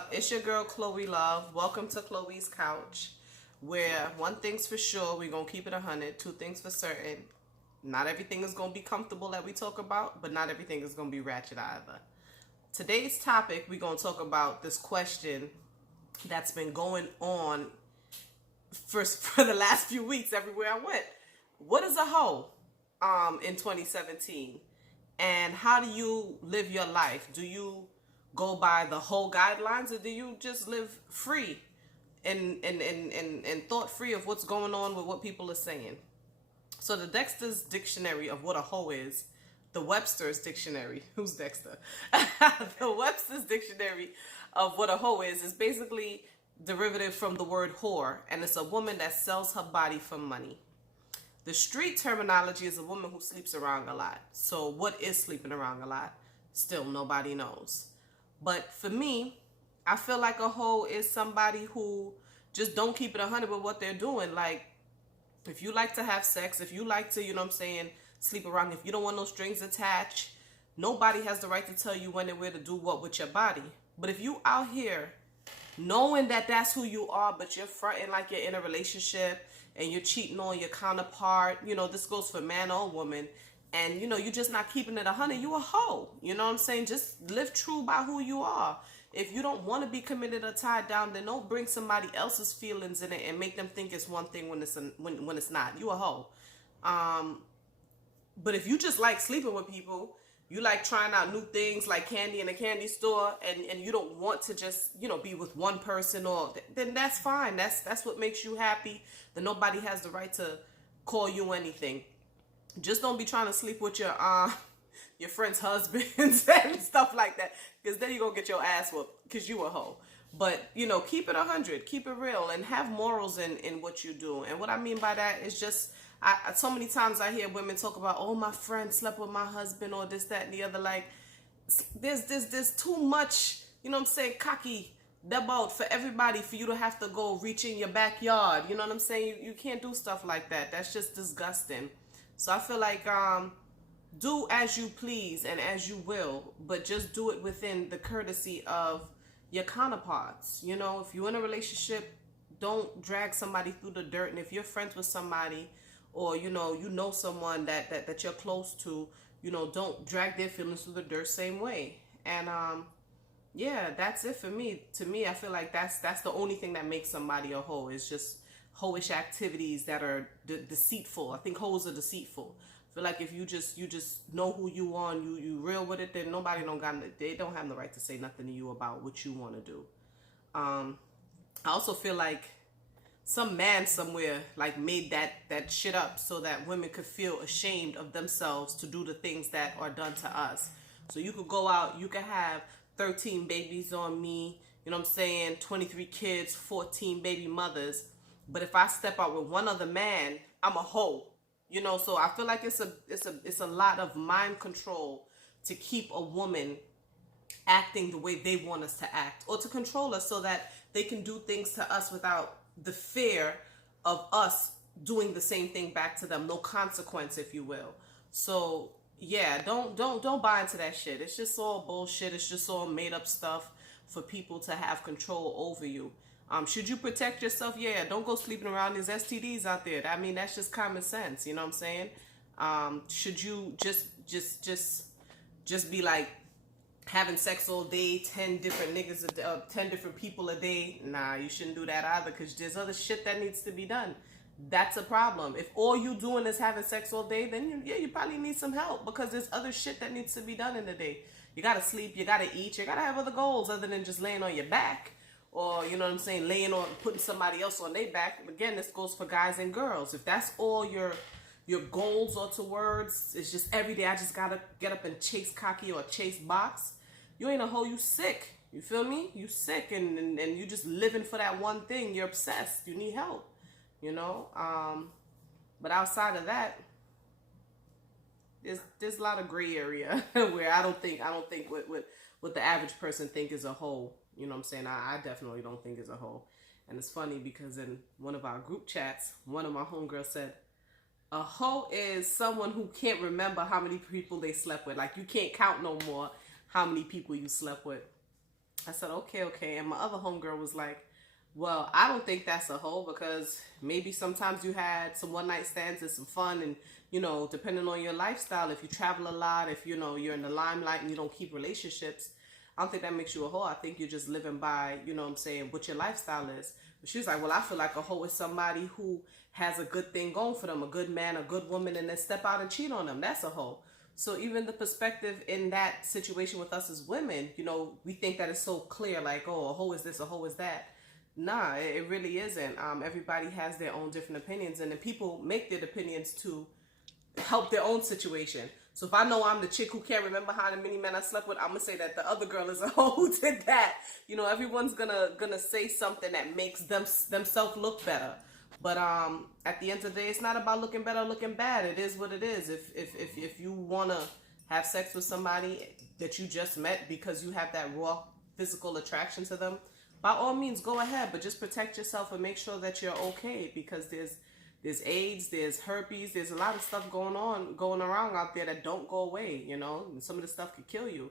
up? It's your girl Chloe Love. Welcome to Chloe's Couch, where one thing's for sure, we're going to keep it 100. Two things for certain. Not everything is going to be comfortable that we talk about, but not everything is going to be ratchet either. Today's topic, we're going to talk about this question that's been going on for the last few weeks everywhere I went. What is a hoe in 2017? And how do you live your life? Do you go by the whole guidelines, or do you just live free and thought free of what's going on with what people are saying? So the Dexter's dictionary of what a hoe is, the Webster's dictionary, who's Dexter? The Webster's dictionary of what a hoe is basically derivative from the word whore, and it's a woman that sells her body for money. The street terminology is a woman who sleeps around a lot. So what is sleeping around a lot? Still nobody knows. But for me, I feel like a hoe is somebody who just don't keep it 100 with what they're doing. Like, if you like to have sex, if you like to, sleep around, if you don't want no strings attached, nobody has the right to tell you when and where to do what with your body. But if you out here knowing that that's who you are, but you're fronting like you're in a relationship and you're cheating on your counterpart, this goes for man or woman, and you're just not keeping it 100, you a hoe. You know what I'm saying? Just live true by who you are. If you don't want to be committed or tied down, then don't bring somebody else's feelings in it and make them think it's one thing when it's not. You a hoe. But if you just like sleeping with people, you like trying out new things like candy in a candy store, and you don't want to just, be with one person, then that's fine. That's what makes you happy. Then nobody has the right to call you anything. Just don't be trying to sleep with your friend's husbands and stuff like that, because then you're going to get your ass whooped because you a hoe. But, keep it 100, keep it real, and have morals in what you do. And what I mean by that is just, so many times I hear women talk about, oh, my friend slept with my husband, or this, that, and the other. Like, there's too much, cocky about for everybody for you to have to go reach in your backyard. You know what I'm saying? You can't do stuff like that. That's just disgusting. So I feel like do as you please and as you will, but just do it within the courtesy of your counterparts. If you're in a relationship, don't drag somebody through the dirt. And if you're friends with somebody, or you know someone that you're close to, don't drag their feelings through the dirt same way. And yeah, that's it for me. To me, I feel like that's the only thing that makes somebody a hoe, is just hoish activities that are deceitful. I think hoes are deceitful. I feel like if you just know who you are and you real with it, then they don't have the right to say nothing to you about what you want to do. I also feel like some man somewhere like made that shit up so that women could feel ashamed of themselves to do the things that are done to us. So you could go out, you could have 13 babies on me, 23 kids, 14 baby mothers. But if I step out with one other man, I'm a hoe. So I feel like it's a lot of mind control to keep a woman acting the way they want us to act, or to control us so that they can do things to us without the fear of us doing the same thing back to them. No consequence, if you will. So yeah, don't buy into that shit. It's just all bullshit. It's just all made up stuff for people to have control over you. Should you protect yourself? Yeah, don't go sleeping around. There's STDs out there. I mean, that's just common sense. You know what I'm saying? Should you just be like having sex all day, 10 different niggas, 10 different people a day? Nah, you shouldn't do that either, because there's other shit that needs to be done. That's a problem. If all you doing is having sex all day, then you probably need some help, because there's other shit that needs to be done in the day. You gotta sleep, you gotta eat, you gotta have other goals other than just laying on your back. Or, laying on, putting somebody else on their back. Again, this goes for guys and girls. If that's all your goals are towards, it's just every day I just gotta get up and chase cocky or chase box, you ain't a hoe, you sick. You feel me? You sick, and you just living for that one thing. You're obsessed. You need help. But outside of that, there's a lot of gray area where I don't think what the average person think is a hoe. You know what I'm saying? I definitely don't think it's a hoe. And it's funny because in one of our group chats, one of my homegirls said, a hoe is someone who can't remember how many people they slept with. Like, you can't count no more how many people you slept with. I said, okay. And my other homegirl was like, well, I don't think that's a hoe because maybe sometimes you had some one night stands and some fun and, depending on your lifestyle, if you travel a lot, if, you're in the limelight and you don't keep relationships, I don't think that makes you a hoe. I think you're just living by, what I'm saying, what your lifestyle is. But she was like, well, I feel like a hoe is somebody who has a good thing going for them, a good man, a good woman, and then step out and cheat on them. That's a hoe. So even the perspective in that situation with us as women, we think that it's so clear, like, oh, a hoe is this, a hoe is that. Nah, it really isn't. Everybody has their own different opinions, and then people make their opinions to help their own situation. So if I know I'm the chick who can't remember how many men I slept with, I'm gonna say that the other girl is a hoe who did that. Everyone's gonna say something that makes themselves look better. But at the end of the day, it's not about looking better or looking bad. It is what it is. If you wanna have sex with somebody that you just met because you have that raw physical attraction to them, by all means go ahead, but just protect yourself and make sure that you're okay, because there's AIDS, there's herpes, there's a lot of stuff going around out there that don't go away, and some of the stuff could kill you.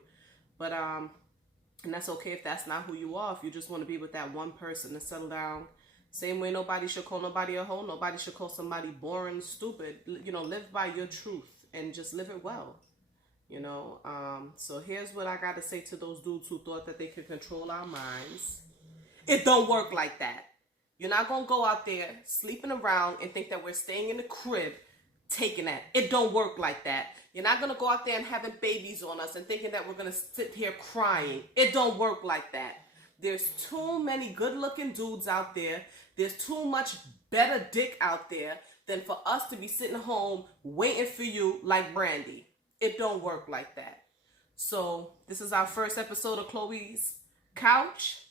But and that's okay if that's not who you are. If you just want to be with that one person and settle down. Same way nobody should call nobody a hoe, nobody should call somebody boring, stupid. Live by your truth and just live it well. So here's what I got to say to those dudes who thought that they could control our minds. It don't work like that. You're not going to go out there sleeping around and think that we're staying in the crib taking that. It don't work like that. You're not going to go out there and having babies on us and thinking that we're going to sit here crying. It don't work like that. There's too many good-looking dudes out there. There's too much better dick out there than for us to be sitting home waiting for you like Brandy. It don't work like that. So this is our first episode of Chloe's Couch.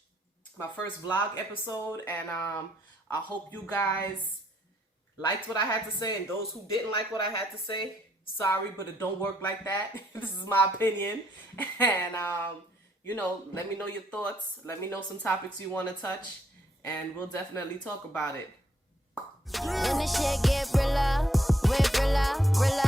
My first vlog episode. And I hope you guys liked what I had to say. And those who didn't like what I had to say, sorry, but it don't work like that. This is my opinion. And let me know your thoughts. Let me know some topics you want to touch, and we'll definitely talk about it. When the shit get realer, realer, realer.